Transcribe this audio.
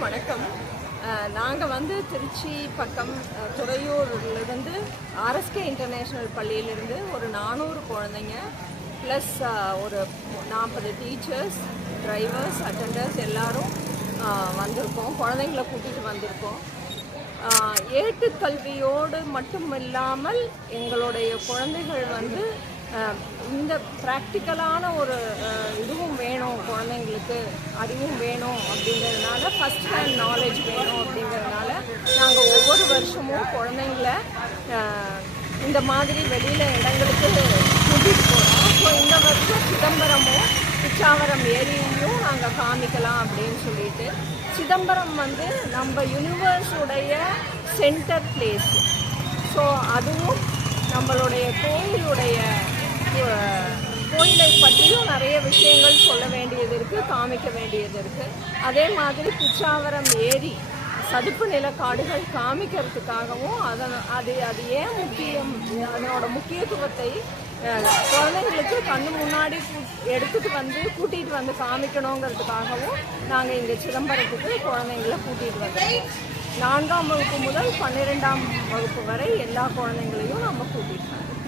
எல்லாருக்கும் வணக்கம். நாங்கள் வந்து திருச்சி பக்கம் துறையூர்லேருந்து ஆர்எஸ்கே இன்டர்நேஷ்னல் பள்ளியிலேருந்து ஒரு 400 குழந்தைங்க ப்ளஸ் ஒரு 40 டீச்சர்ஸ், டிரைவர்ஸ், அட்டண்டர்ஸ் எல்லாரும் வந்திருக்கோம். குழந்தைங்கள கூட்டிகிட்டு வந்திருக்கோம். ஏட்டுக்கல்வியோடு மட்டும் இல்லாமல் எங்களுடைய குழந்தைகள் வந்து இந்த ப்ராக்டிக்கலான ஒரு இதுவும் வேணும், குழந்தைங்களுக்கு அறிவும் வேணும் அப்படிங்கிறதுனால, ஃபஸ்ட் ஹேண்ட் நாலேஜ் வேணும் அப்படிங்கிறதுனால நாங்கள் ஒவ்வொரு வருஷமும் குழந்தைங்கள இந்த மாதிரி வெளியில் இடங்களுக்கு கூட்டிகிட்டு போகிறோம். ஸோ இந்த வருஷம் சிதம்பரமும் பிச்சாவரம் ஏரியையும் நாங்கள் காமிக்கலாம் அப்படின்னு சொல்லிட்டு, சிதம்பரம் வந்து நம்ம யூனிவர்ஸுடைய சென்டர் பிளேஸ். ஸோ அதுவும் நம்மளுடைய கோயிலை பற்றியும் நிறைய விஷயங்கள் சொல்ல வேண்டியது இருக்குது, காமிக்க வேண்டியது இருக்குது. அதே மாதிரி பிச்சாவரம் ஏரி சதுப்பு நில காடுகள் காமிக்கிறதுக்காகவும் அது ஏன் முக்கியம், அதனோட முக்கியத்துவத்தை குழந்தைங்களுக்கு கண்ணு முன்னாடி கூட்டிகிட்டு வந்து காமிக்கணுங்கிறதுக்காகவும் நாங்கள் இங்கே சிதம்பரத்துக்கு குழந்தைங்கள கூட்டிகிட்டு வந்தோம். 4ஆம் வகுப்பு முதல் 12ஆம் வகுப்பு வரை எல்லா குழந்தைங்களையும் நம்ம கூட்டிகிட்டு வந்தோம்.